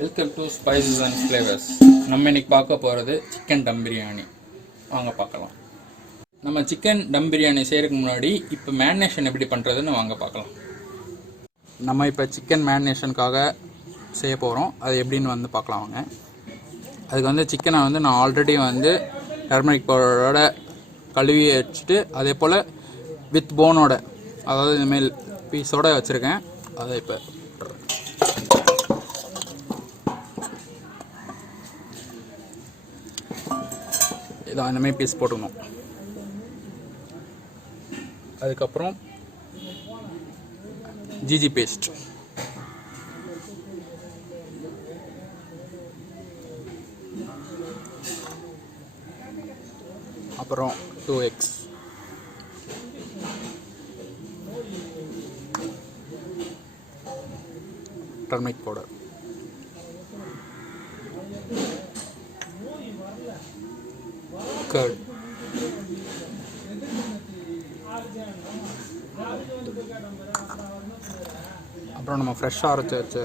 Welcome to spices and flavours. நம்ம இன்னைக்கு பார்க்க போகிறது சிக்கன் டம் பிரியாணி. வாங்க பார்க்கலாம். நம்ம சிக்கன் டம் பிரியாணி செய்கிறதுக்கு முன்னாடி இப்போ மேரினேஷன் எப்படி பண்ணுறதுன்னு வாங்க பார்க்கலாம். நம்ம இப்போ சிக்கன் மேரினேஷனுக்காக செய்ய போகிறோம். அது எப்படின்னு வந்து பார்க்கலாம் வாங்க. அதுக்கு வந்து சிக்கனை வந்து நான் ஆல்ரெடி வந்து டர்மரிக் பவுடரோட கழுவி வச்சுட்டு அதே போல் வித் போனோட, அதாவது இந்தமாரி பீஸோடு வச்சுருக்கேன். அதை இப்போ இதான் இந்தமாரி பீஸ் போட்டுக்கணும். அதுக்கப்புறம் ஜிஜி பேஸ்ட், அப்புறம் 2 eggs, டர்மரிக் பவுடர், கர்ட், அப்புறம் நம்ம ஃப்ரெஷ்ஷாக அரைச்சி வச்சு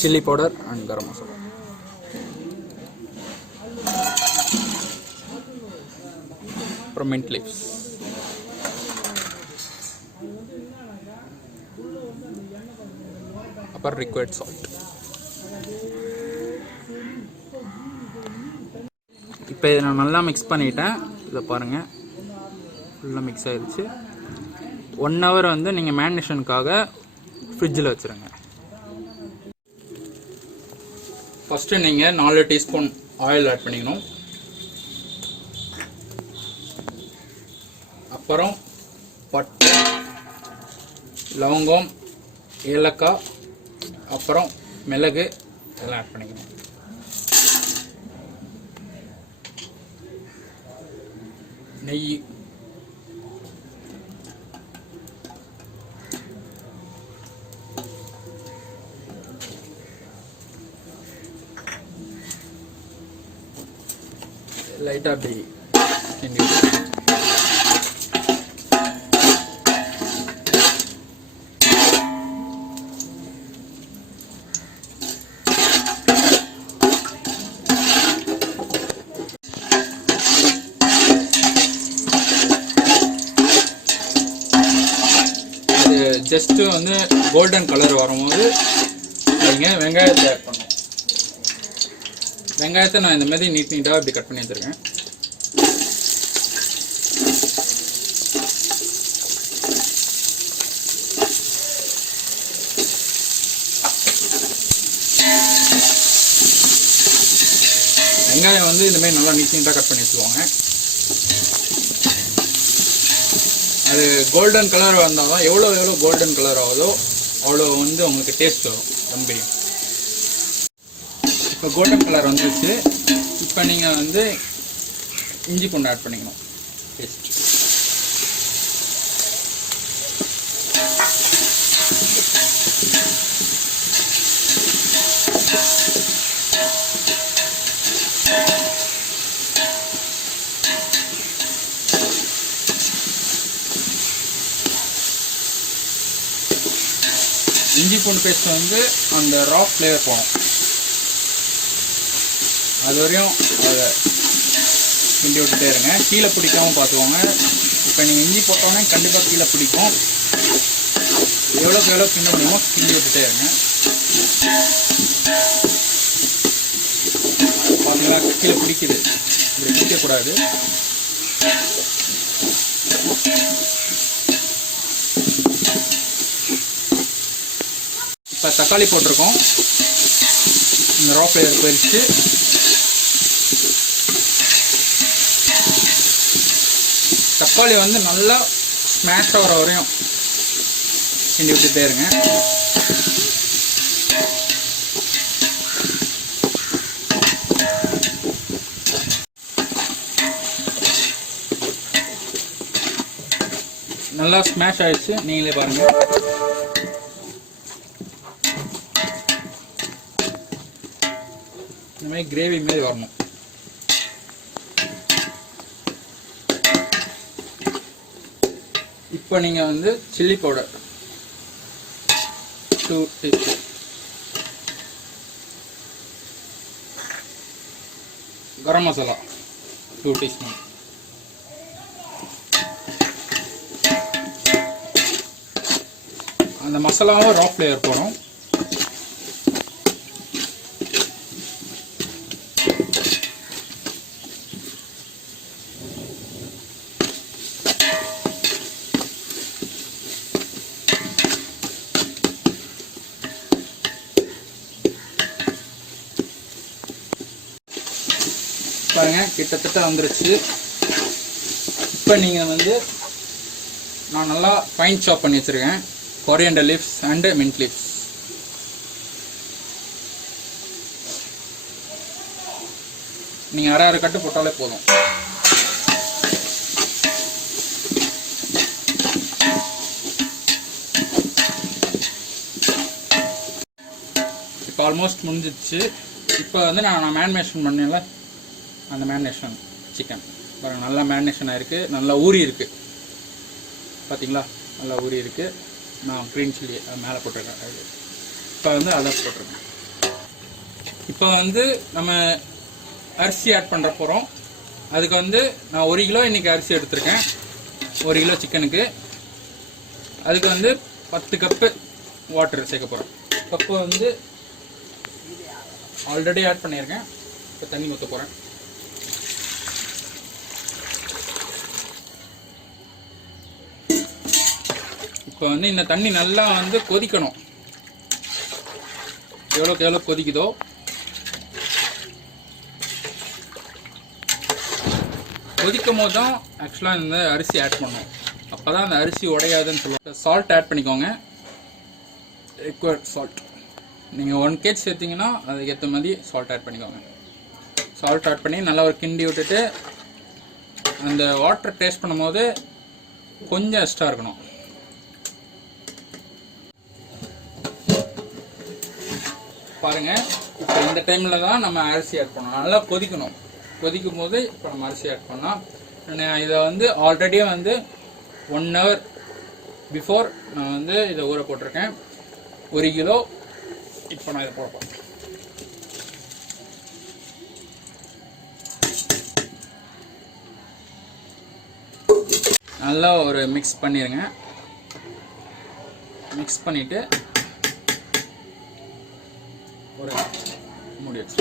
chilli powder and garam masala, அப்புறம் மின்ட் லீவ்ஸ், அப்புறம் ரிக்வயர்ட் சால்ட். இப்போ இதை நான் நல்லா மிக்ஸ் பண்ணிட்டேன். இதை பாருங்கள், ஃபுல்லாக மிக்ஸ் ஆகிடுச்சு. 1 hour வந்து நீங்கள் மேரினேஷனுக்காக ஃப்ரிட்ஜில் வச்சுருங்க. ஃபஸ்ட்டு நீங்கள் 4 டீஸ்பூன் ஆயில் ஆட் பண்ணிக்கணும். அப்புறம் பட்டை, லவங்கம், ஏலக்காய், அப்புறம் மிளகு இதெல்லாம் ஆட் பண்ணிக்கணும். நெய், லைட்டாக அப்படி கிண்டி ஜஸ்ட்டு வந்து கோல்டன் கலர் வரும்போது நீங்கள் வெங்காயத்தை ஆட் பண்ணணும். வெங்காயத்தை நான் இந்த மாதிரி நீட்டாக இப்படி கட் பண்ணி வச்சுருக்கேன். வெங்காயம் வந்து இந்தமாரி நல்லா நீட்டாக கட் பண்ணி வச்சுக்கோங்க. அது கோல்டன் கலர் வந்தால் தான் எவ்வளோ கோல்டன் கலர் ஆகுதோ அவ்வளோ வந்து உங்களுக்கு டேஸ்ட் வரும் தம் பிரியாணி. இப்போ கோல்டன் கலர் வந்துருச்சு. இப்போ நீங்கள் வந்து இஞ்சி பூண்டு ஆட் பண்ணிக்கணும். டேஸ்ட் இஞ்சி பூண்டு பேஸ்ட் வந்து அந்த ரா ஃப்ளேவர் போகும். அது வரையும் அதை கிண்டி விட்டுட்டே இருங்க. கீழே பிடிக்காமல் பார்த்துக்கோங்க. இப்போ நீங்கள் இஞ்சி போட்டோன்னே கண்டிப்பாக கீழே பிடிக்கும். எவ்வளோக்கு எவ்வளோ கிண்ட முடியுமோ கிண்டி விட்டுட்டே இருங்க. பார்த்தீங்களா, கீழே பிடிக்குது. இப்படி பிடிக்கக்கூடாது. இப்போ தக்காளி போட்டிருக்கோம். இந்த ரா ஃப்ளேவர் போயிடுச்சு. தக்காளி வந்து நல்லா ஸ்மாஷ் ஆகிற வரையும் கிண்டி விட்டுட்டே இருங்க. நல்லா ஸ்மாஷ் ஆயிடுச்சு. நீங்களே பாருங்கள். இந்த மாதிரி கிரேவி மாரி வரணும். இப்போ நீங்கள் வந்து chilli powder 2 teaspoon, garam masala 2 teaspoon, அந்த மசாலாவும் ரா ஃப்ளேவர் போகிறோம். பாருங்க கிட்டத்தட்ட வந்துருச்சு. இப்போ நீங்கள் வந்து நான் நல்லா ஃபைன் சாப் பண்ணி வச்சுருக்கேன் coriander leaves and mint leaves. நீங்கள் அரை கட்டு போட்டாலே போதும். இப்போ ஆல்மோஸ்ட் முடிஞ்சிடுச்சு. இப்போ வந்து நான் மேரினேஷன் பண்ணல, அந்த மேரினேஷன் சிக்கன் பாருங்கள் நல்லா மேரினேஷன் ஆகிருக்கு, நல்லா ஊறி இருக்குது. பார்த்தீங்களா, நல்லா ஊறி இருக்குது. நான் க்ரீன் சில்லி மேலே போட்டிருக்கேன். இப்போ வந்து அதை போட்டிருக்கேன். இப்போ வந்து நம்ம அரிசி ஆட் பண்ணுற போகிறோம். அதுக்கு வந்து நான் 1 கிலோ இன்றைக்கி அரிசி எடுத்திருக்கேன், 1 கிலோ சிக்கனுக்கு. அதுக்கு வந்து 10 கப்பு வாட்டர் சேர்க்க போகிறோம். கப்பு வந்து ஆல்ரெடி ஆட் பண்ணியிருக்கேன். இப்போ தண்ணி ஊற்ற போகிறேன். இப்போ வந்து இந்த தண்ணி நல்லா வந்து கொதிக்கணும். எவ்வளோக்கு எவ்வளோ கொதிக்குதோ கொதிக்கும் போது தான் ஆக்சுவலாக இந்த அரிசி ஆட் பண்ணணும். அப்போ தான் அந்த அரிசி உடையாதுன்னு சொல்லுவாங்க. சால்ட் ஆட் பண்ணிக்கோங்க, ரிக்வயர்ட் சால்ட். நீங்கள் 1 kg சேர்த்திங்கன்னா அதுக்கேற்ற மாதிரி சால்ட் ஆட் பண்ணிக்கோங்க. சால்ட் ஆட் பண்ணி நல்லா ஒரு கிண்டி விட்டுட்டு அந்த வாட்டர் டேஸ்ட் பண்ணும்போது கொஞ்சம் எக்ஸ்ட்ரா இருக்கணும். பாருங்க, இப்போ இந்த டைமில் தான் நம்ம அரிசி ஆட் பண்ணணும். நல்லா கொதிக்கணும். கொதிக்கும் போது இப்போ நம்ம அரிசி ஆட் பண்ணலாம். நான் இதை வந்து ஆல்ரெடியே வந்து 1 hour பிஃபோர் நான் வந்து இதை ஊற போட்டிருக்கேன். 1 கிலோ. இப்போ நான் இதை போடுறேன். நல்லா ஒரு மிக்ஸ் பண்ணிடுங்க. மிக்ஸ் பண்ணிவிட்டு ஒரு மூடி வச்சு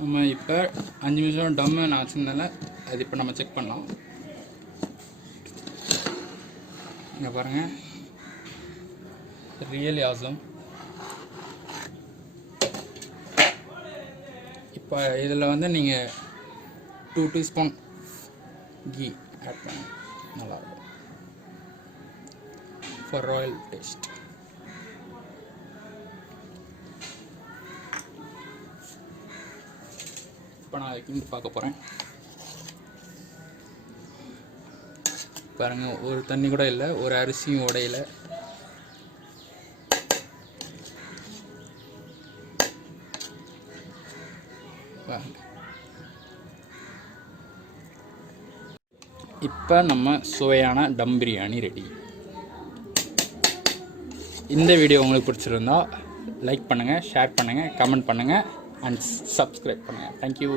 நம்ம இப்போ 5 நிமிஷம் டம்மு நான் வச்சுருந்தேன்ல, அது இப்போ நம்ம செக் பண்ணலாம். இங்கே பாருங்கள், ரியலி ஆசம். இப்போ இதில் வந்து நீங்கள் 2 டீஸ்பூன் கீ ஆட் பண்ண நல்லாயிருக்கும் ஃபார் ராயல் டேஸ்ட். இப்போ நான் கிண்டி பார்க்க போகிறேன். பாருங்கள், ஒரு தண்ணி கூட இல்லை, ஒரு அரிசியும் உடையில. இப்போ நம்ம சுவையான டம் பிரியாணி ரெடி. இந்த வீடியோ உங்களுக்கு பிடிச்சிருந்தா லைக் பண்ணுங்கள், ஷேர் பண்ணுங்கள், கமெண்ட் பண்ணுங்கள் அண்ட் சப்ஸ்கிரைப் பண்ணுங்கள். தேங்க்யூ.